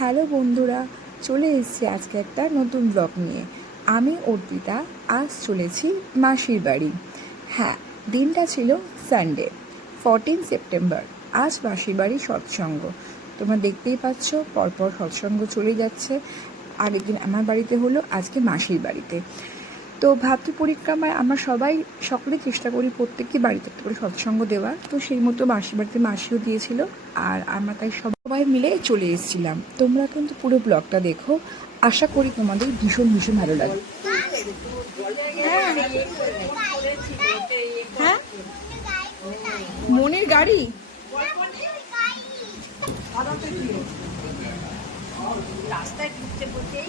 Hello বন্ধুরা, চলে এসেছি আজকে একটা নতুন ব্লগ নিয়ে। আমি অর্পিতা আজ চলেছি মাসির বাড়ি। হ্যাঁ, দিনটা ছিল সানডে 14 সেপ্টেম্বর। আজ মাসির বাড়ি সৎসঙ্গ। তোমরা দেখতেই পাচ্ছ পরপর সৎসঙ্গ চলে যাচ্ছে। আগের দিন আমার বাড়িতে হলো, আজকে মাসির বাড়িতে। তো ভাতৃ পরিক্রমায় আমরা সকলেই চেষ্টা করি প্রত্যেককে বাড়িতে একটা করে সৎসঙ্গ দেওয়ার। তো সেই মতো মাসির বাড়িতে মাসিও দিয়েছিল, আর আমরা তাই সবাই মিলে চলে এসেছিলাম। তোমরা কিন্তু পুরো ব্লগটা দেখো, আশা করি তোমাদের ভীষণ ভীষণ ভালো লাগবে। হ্যাঁ, মনের গাড়ি রাস্তায় ঢুকতে বলতেই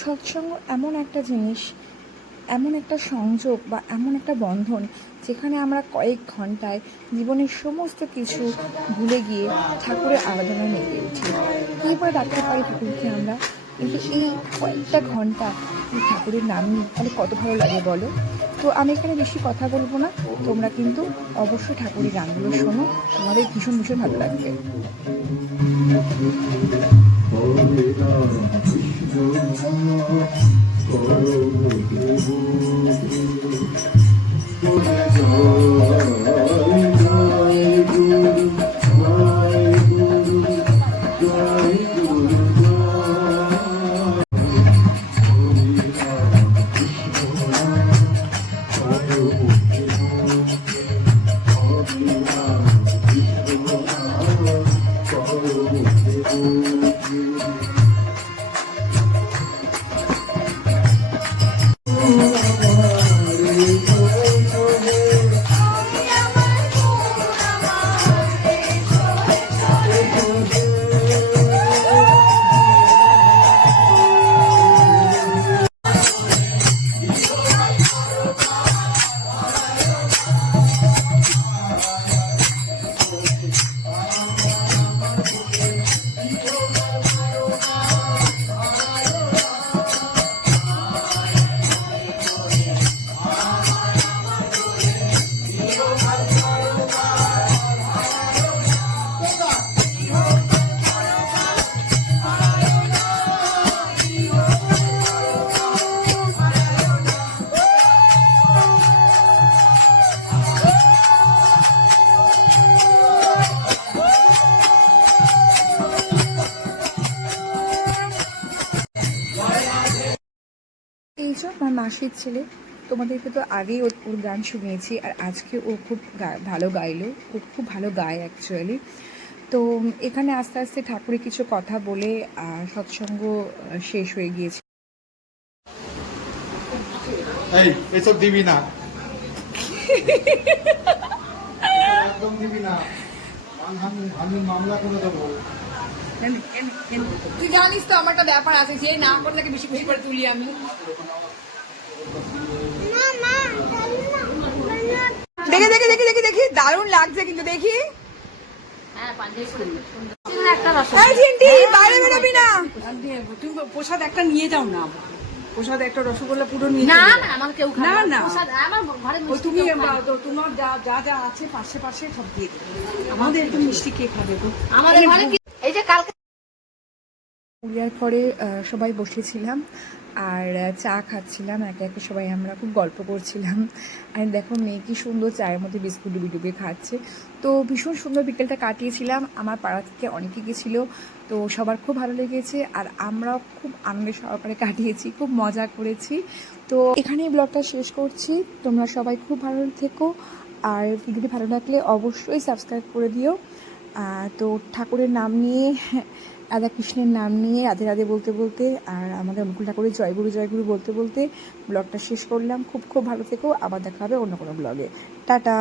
সৎসঙ্গ এমন একটা জিনিস, এমন একটা সংযোগ বা এমন একটা বন্ধন, যেখানে আমরা কয়েক ঘন্টায় জীবনের সমস্ত কিছু ভুলে গিয়ে ঠাকুরের আরাধনায় মেতে উঠি। কী করে ডাকতে পারি ঠাকুরকে আমরা, কিন্তু এই কয়েকটা ঘন্টা ঠাকুরের নাম নিই, তাহলে কত ভালো লাগে বলো। তো আমি এখানে বেশি কথা বলবো না, তোমরা কিন্তু অবশ্যই ঠাকুরের গানগুলো শোনো, তোমাদের ভীষণ ভীষণ ভালো লাগবে। এই যে আমার মাসির ছেলে, তোমাদেরকে তো আগেই ওর গান শুনিয়েছি, আর আজকে ও খুব ভালো গাইলো। ও খুব ভালো গায় অ্যাকচুয়ালি। তো এখানে আস্তে আস্তে ঠাকুরের কিছু কথা বলে সৎসঙ্গ শেষ হয়ে গিয়েছে। এসব দিবি না, একদম দিবি না, মামলা করে দেবো। তুই জানিস তো আমার একটা ব্যাপার আছে, যে না করলে বেশি বেশি করে তুলি আমি। দেখি দেখি দেখি দেখি দেখি দারুণ লাগছে কিন্তু, দেখি। বাইরে বেরোবি না, তুমি প্রসাদ একটা নিয়ে যাও না। প্রসাদ একটা রসগোল্লা পুরো নিয়ে না না আমার কেউ না না তুমি তোমার যা যা আছে পাশে পাশে সব দিয়ে দেবে। আমাদের একটু মিষ্টি কে খাবে তো আমাদের ঘরে। এই যে কালকে পুজোর পরে সবাই বসেছিলাম আর চা খাচ্ছিলাম, একে একে সবাই আমরা খুব গল্প করছিলাম। আর দেখো মেয়ে কি সুন্দর চায়ের মধ্যে বিস্কুট ডুবি ডুবি খাচ্ছে। তো ভীষণ সুন্দর বিকেলটা কাটিয়েছিলাম। আমার পাড়া থেকে অনেকে গেছিলো, তো সবার খুব ভালো লেগেছে, আর আমরাও খুব আনন্দের সহকারে কাটিয়েছি, খুব মজা করেছি। তো এখানেই ব্লগটা শেষ করছি। তোমরা সবাই খুব ভালো থেকো, আর ভিডিওটি ভালো লাগলে অবশ্যই সাবস্ক্রাইব করে দিও। তো ঠাকুরের নাম নিয়ে, রাধা কৃষ্ণের নাম নিয়ে রাধে রাধে বলতে বলতে, আর আমাদের অনুকূল ঠাকুরের জয়গুরু জয়গুরু বলতে বলতে ব্লগটা শেষ করলাম। খুব খুব ভালো থেকো, আবার দেখা হবে অন্য কোনো ব্লগে। টাটা।